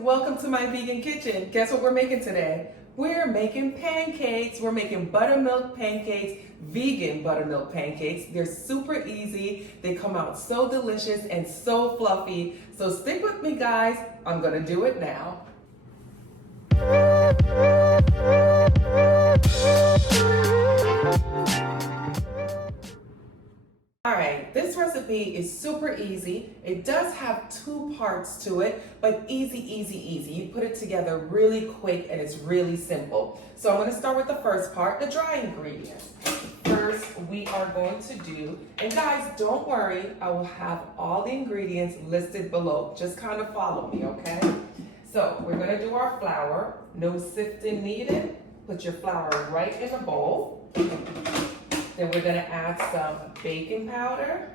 welcome to my vegan kitchen. Guess what we're making today? We're making pancakes. We're making buttermilk pancakes, vegan buttermilk pancakes. They're super easy. They come out so delicious and so fluffy. So stick with me, guys. I'm gonna do it now. All right, this recipe is super easy. It does have two parts to it, but easy. You put it together really quick and it's really simple. So I'm gonna start with the first part, the dry ingredients. First, we are going to do, and guys, don't worry, I will have all the ingredients listed below. Just kind of follow me, okay? So we're gonna do our flour, no sifting needed. Put your flour right in the bowl. Then we're gonna add some baking powder.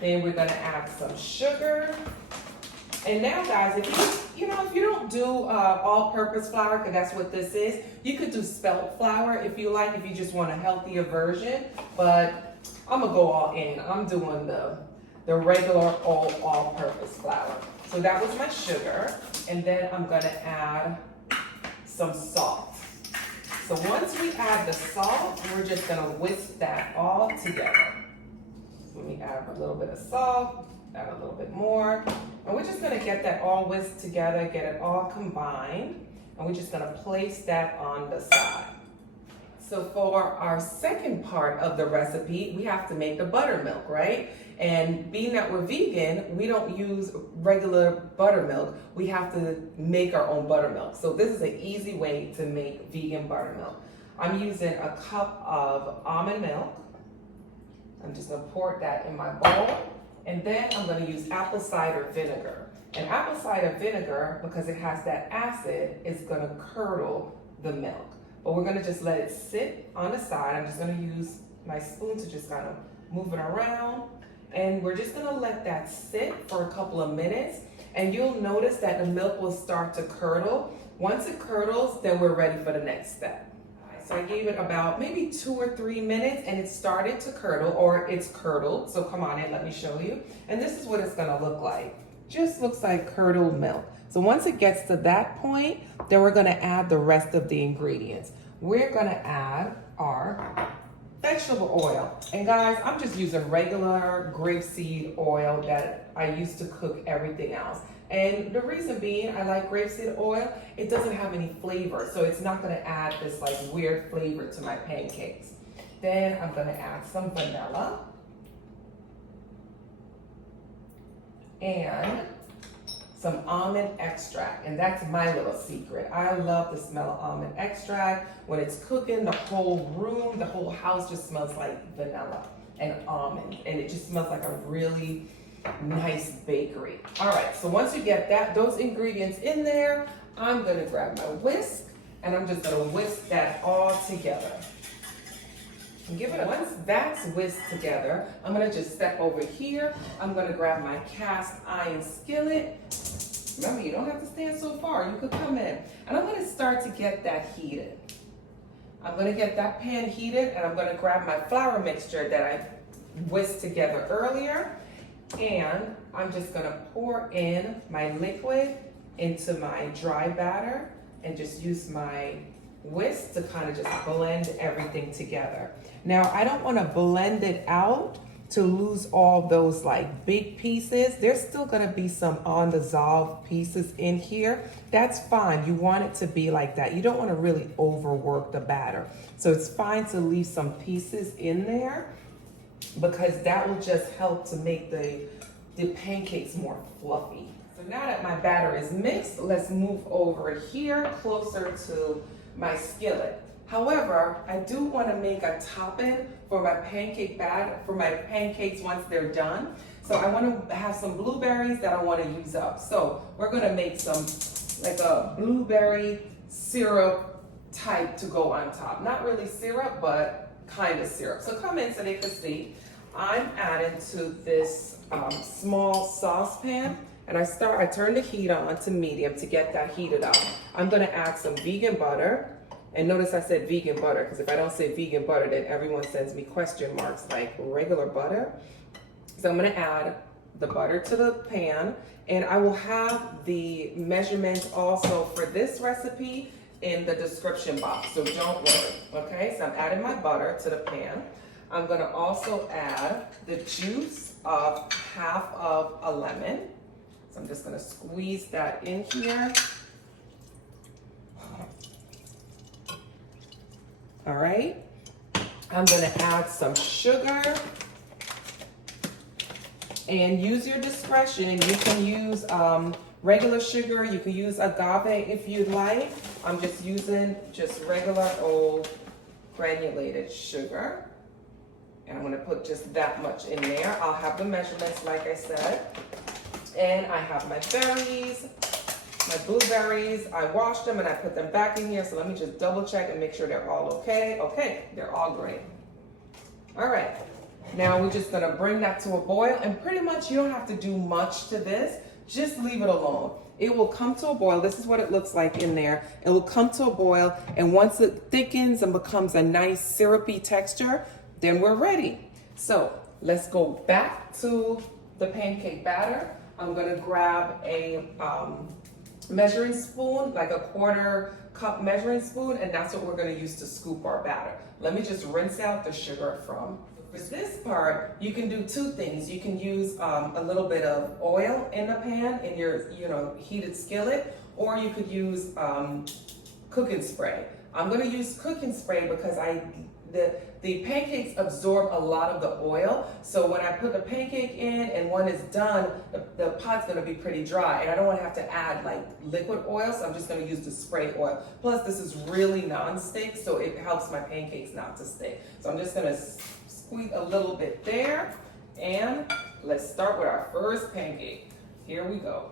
Then we're gonna add some sugar. And now, guys, if you don't do all-purpose flour, because that's what this is, you could do spelt flour if you like, if you just want a healthier version. But I'm gonna go all in. I'm doing the regular all-purpose flour. So that was my sugar, and then I'm gonna add some salt. So once we add the salt, we're just gonna whisk that all together. So let me add a little bit of salt, add a little bit more. And we're just gonna get that all whisked together, get it all combined. And we're just gonna place that on the side. So for our second part of the recipe, we have to make the buttermilk, right? And being that we're vegan, we don't use regular buttermilk. We have to make our own buttermilk. So this is an easy way to make vegan buttermilk. I'm using a cup of almond milk. I'm just gonna pour that in my bowl. And then I'm gonna use apple cider vinegar. And apple cider vinegar, because it has that acid, is gonna curdle the milk. But we're gonna just let it sit on the side. I'm just gonna use my spoon to just kind of move it around. And we're just gonna let that sit for a couple of minutes. And you'll notice that the milk will start to curdle. Once it curdles, then we're ready for the next step. So I gave it about maybe 2 or 3 minutes and it started to curdle, or it's curdled. So come on in, let me show you. And this is what it's gonna look like. Just looks like curdled milk. So once it gets to that point, then we're gonna add the rest of the ingredients. We're gonna add our vegetable oil. And guys, I'm just using regular grapeseed oil that I use to cook everything else. And the reason being, I like grapeseed oil, it doesn't have any flavor, so it's not gonna add this like weird flavor to my pancakes. Then I'm gonna add some vanilla. And some almond extract, and that's my little secret. I love the smell of almond extract. When it's cooking, the whole room, the whole house just smells like vanilla and almond, and it just smells like a really nice bakery. All right, so once you get those ingredients in there, I'm gonna grab my whisk, and I'm just gonna whisk that all together. And once that's whisked together, I'm gonna just step over here. I'm gonna grab my cast iron skillet. Remember, you don't have to stand so far. You could come in. And I'm gonna start to get that heated. I'm gonna get that pan heated, and I'm gonna grab my flour mixture that I whisked together earlier. And I'm just gonna pour in my liquid into my dry batter and just use my whisk to kind of just blend everything together. Now, I don't want to blend it out to lose all those like big pieces. There's still going to be some undissolved pieces in here. That's fine. You want it to be like that. You don't want to really overwork the batter. So it's fine to leave some pieces in there, because that will just help to make the pancakes more fluffy. So now that my batter is mixed, let's move over here closer to my skillet. However, I do want to make a topping for my pancake batter, for my pancakes once they're done. So I want to have some blueberries that I want to use up. So we're going to make some like a blueberry syrup type to go on top. Not really syrup, but kind of syrup. So come in so they can see. I'm adding to this small saucepan, and I turn the heat on to medium to get that heated up. I'm gonna add some vegan butter, and notice I said vegan butter, because if I don't say vegan butter, then everyone sends me question marks like regular butter. So I'm gonna add the butter to the pan, and I will have the measurements also for this recipe in the description box, so don't worry, okay? So I'm adding my butter to the pan. I'm gonna also add the juice of half of a lemon. So I'm just gonna squeeze that in here. All right, I'm gonna add some sugar, and use your discretion. You can use regular sugar, you can use agave if you'd like. I'm just using regular old granulated sugar. And I'm gonna put just that much in there. I'll have the measurements like I said. And I have my berries, my blueberries. I washed them and I put them back in here. So let me just double check and make sure they're all okay. Okay, they're all great. All right, now we're just gonna bring that to a boil, and pretty much you don't have to do much to this. Just leave it alone. It will come to a boil. This is what it looks like in there. It will come to a boil, and once it thickens and becomes a nice syrupy texture, then we're ready. So let's go back to the pancake batter. I'm gonna grab a measuring spoon, like a 1/4 cup measuring spoon, and that's what we're gonna use to scoop our batter. Let me just rinse out the sugar from. For this part, you can do two things. You can use a little bit of oil in the pan in your heated skillet, or you could use cooking spray. I'm gonna use cooking spray because the pancakes absorb a lot of the oil. So when I put the pancake in and when it's done, the pot's gonna be pretty dry, and I don't wanna have to add like liquid oil, so I'm just gonna use the spray oil. Plus this is really non-stick, so it helps my pancakes not to stick. So I'm just gonna squeeze a little bit there, and let's start with our first pancake. Here we go.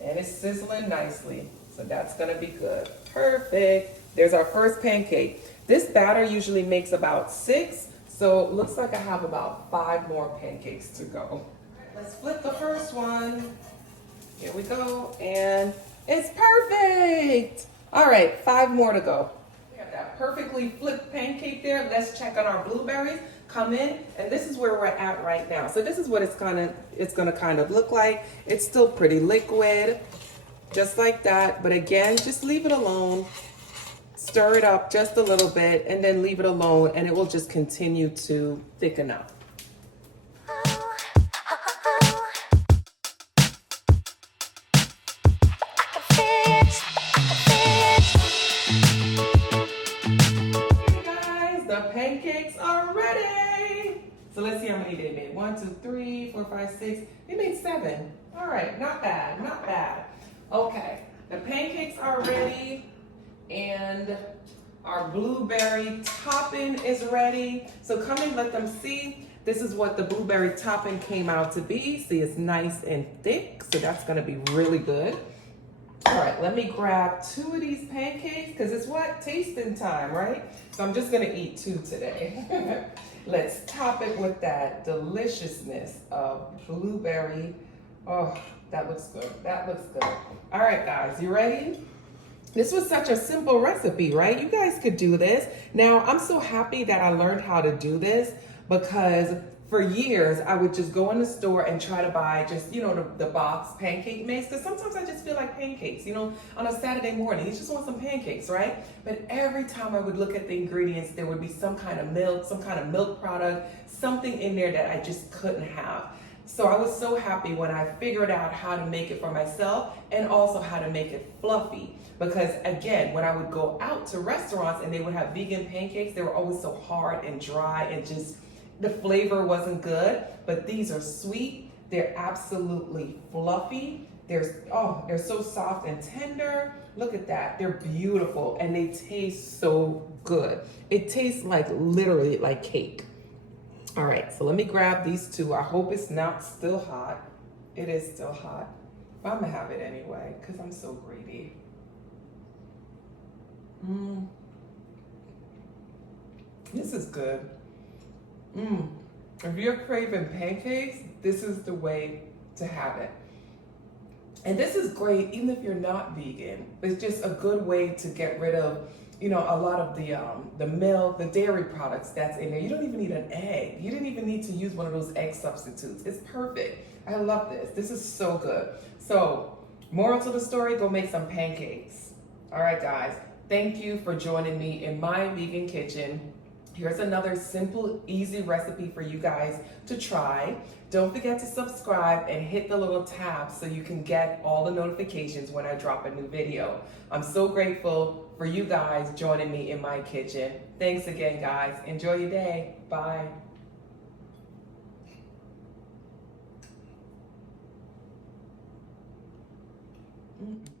And it's sizzling nicely, so that's gonna be good. Perfect. There's our first pancake. This batter usually makes about 6, so it looks like I have about 5 more pancakes to go. Let's flip the first one. Here we go, and it's perfect. All right, 5 more to go. We have that perfectly flipped pancake there. Let's check on our blueberries. Come in, and this is where we're at right now. So this is what it's gonna kind of look like. It's still pretty liquid, just like that. But again, just leave it alone. Stir it up just a little bit and then leave it alone, and it will just continue to thicken up. Hey guys, the pancakes are ready. So let's see how many they made. 1, 2, 3, 4, 5, 6. They made 7. All right, not bad, not bad. Okay, the pancakes are ready. And our blueberry topping is ready. So come and let them see. This is what the blueberry topping came out to be. See, it's nice and thick, so that's gonna be really good. All right, let me grab 2 of these pancakes, because it's what? Tasting time, right? So I'm just gonna eat 2 today. Let's top it with that deliciousness of blueberry. Oh, that looks good, that looks good. All right, guys, you ready? This was such a simple recipe, right? You guys could do this. Now, I'm so happy that I learned how to do this, because for years, I would just go in the store and try to buy just, the box pancake mix, because sometimes I just feel like pancakes, on a Saturday morning. You just want some pancakes, right? But every time I would look at the ingredients, there would be some kind of milk product, something in there that I just couldn't have. So I was so happy when I figured out how to make it for myself, and also how to make it fluffy. Because again, when I would go out to restaurants and they would have vegan pancakes, they were always so hard and dry, and just the flavor wasn't good. But these are sweet, they're absolutely fluffy, they're so soft and tender. Look at that, they're beautiful, and they taste so good. It tastes like literally like cake. All right, so let me grab these 2. I hope it's not still hot. It is still hot, but I'm gonna have it anyway because I'm so greedy. This is good. If you're craving pancakes, this is the way to have it. And this is great even if you're not vegan. It's just a good way to get rid of you know, a lot of the milk, the dairy products that's in there. You don't even need an egg. You didn't even need to use one of those egg substitutes. It's perfect. I love this. This is so good. So, moral to the story, go make some pancakes. All right, guys. Thank you for joining me in my vegan kitchen. Here's another simple, easy recipe for you guys to try. Don't forget to subscribe and hit the little tab so you can get all the notifications when I drop a new video. I'm so grateful for you guys joining me in my kitchen. Thanks again, guys. Enjoy your day. Bye. Mm.